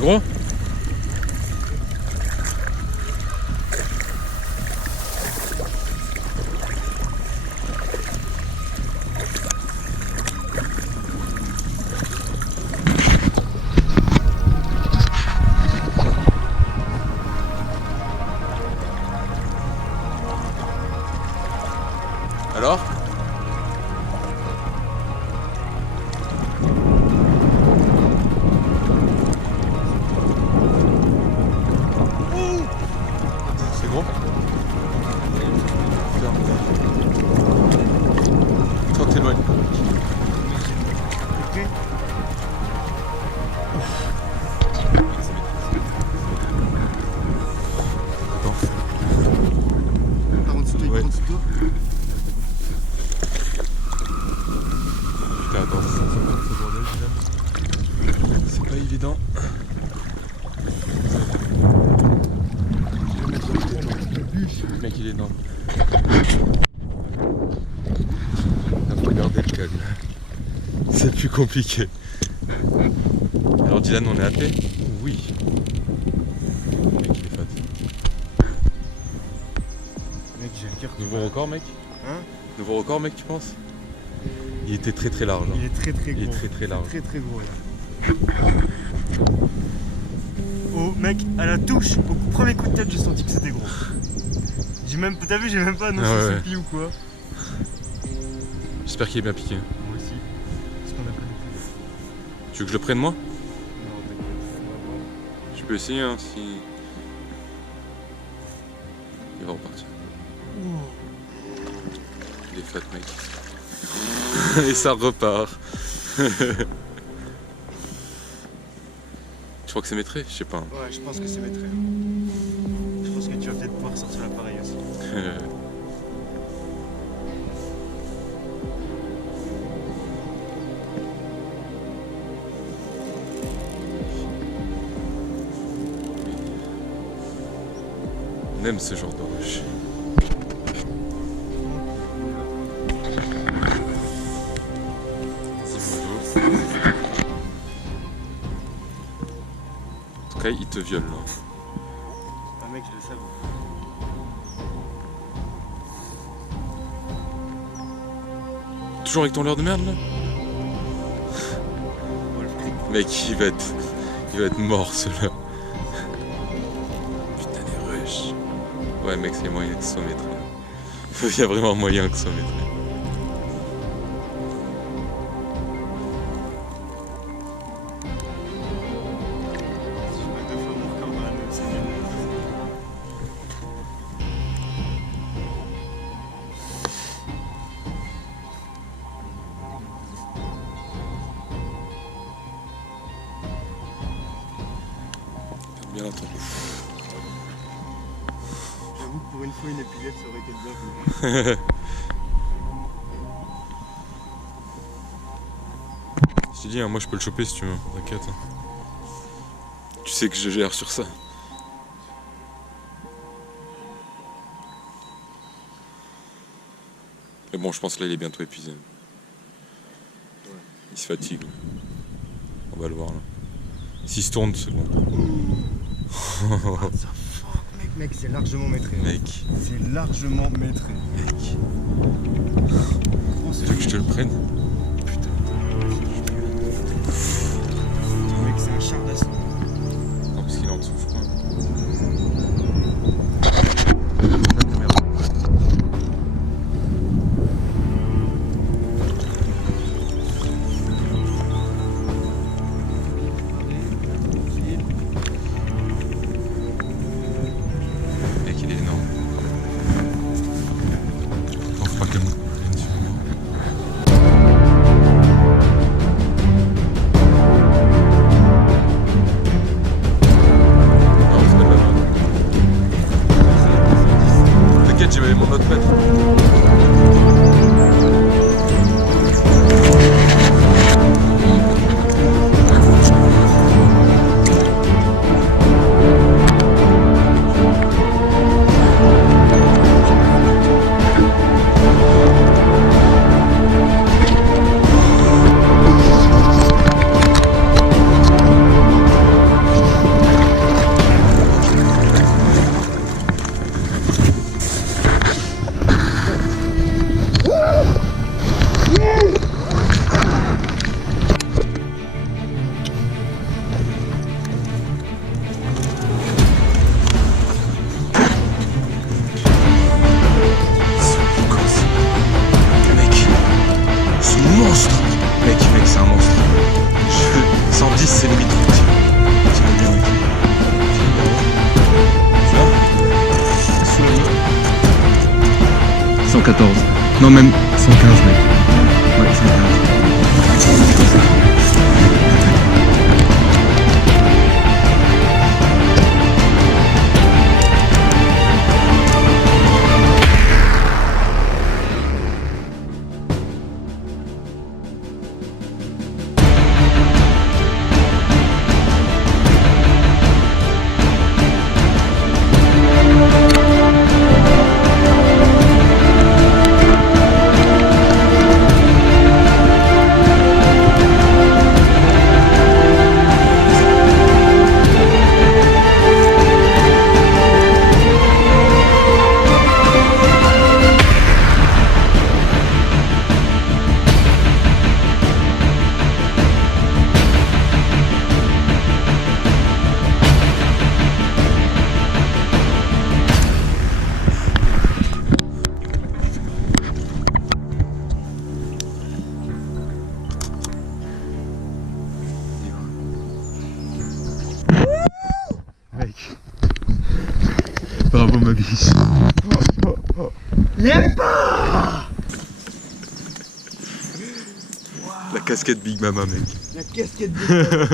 gros? Alors? C'est gros? Attends, t'éloignes. Par en dessous de toi, Ouais. par en dessous de toi. Putain, attends, c'est pas évident. Le mec il est énorme. Faut regarder le calme. C'est plus compliqué. Alors Dylan, on est happé? Oui. Le mec il est fat. Mec, j'ai le cœur qui Nouveau bat. record mec? Hein? Nouveau record mec tu penses? Il était très très large. Hein. Il est très très gros. Il est très très large. Très très gros là. Oh mec, à la touche, au premier coup de tête, j'ai senti que c'était gros. T'as vu, j'ai même pas annoncé Ah ouais. c'est qui ou quoi. J'espère qu'il est bien piqué. Moi aussi. Parce qu'on a pas les Tu veux que je le prenne moi? Non, t'inquiète. Je peux essayer hein si. Il va repartir. Il est fat mec. Et ça repart. Tu crois que c'est maîtré? Je sais pas. Ouais, je pense que c'est maître. Je pense que tu vas peut-être pouvoir sortir l'appareil aussi. On aime ce genre de rush. En tout cas, il te viole là. Ah mec, je le savais. Toujours avec ton leurre de merde là? Mec, il va être mort celui-là. Putain, les rushs. Ouais, mec, c'est moyen que ce soit maître. Il y a vraiment moyen que ce soit maître. Si je mets 2 fois mon record dans la même semaine. Bien entendu. J'avoue que pour une fois, une épilette, ça aurait été le bienvenu. Je t'ai dit, hein, moi je peux le choper si tu veux, t'inquiète. Hein. Tu sais que je gère sur ça. Mais bon, je pense que là il est bientôt épuisé. Il se fatigue. On va le voir là. S'il se tourne, c'est bon. What the fuck, mec, c'est largement maîtrisé. Mec, C'est largement maîtrisé. mec. Gros, c'est Tu veux que je te le prenne? Mec, c'est un char d'assaut. Non, parce qu'il est en dessous, je crois. Mec, il est énorme. Attends, faut pas qu'elle me prenne sur moi. Non, c'est pas de la merde. T'inquiète, j'ai mon autre mètre. Mec, c'est un monstre. 110, c'est limite. Tiens bien, mec. Sous la ligne. 114. Non, même 115, mec. Ouais, 115. Mec. Bravo ma biche. L'aime pas. La casquette Big Mama, mec. La casquette de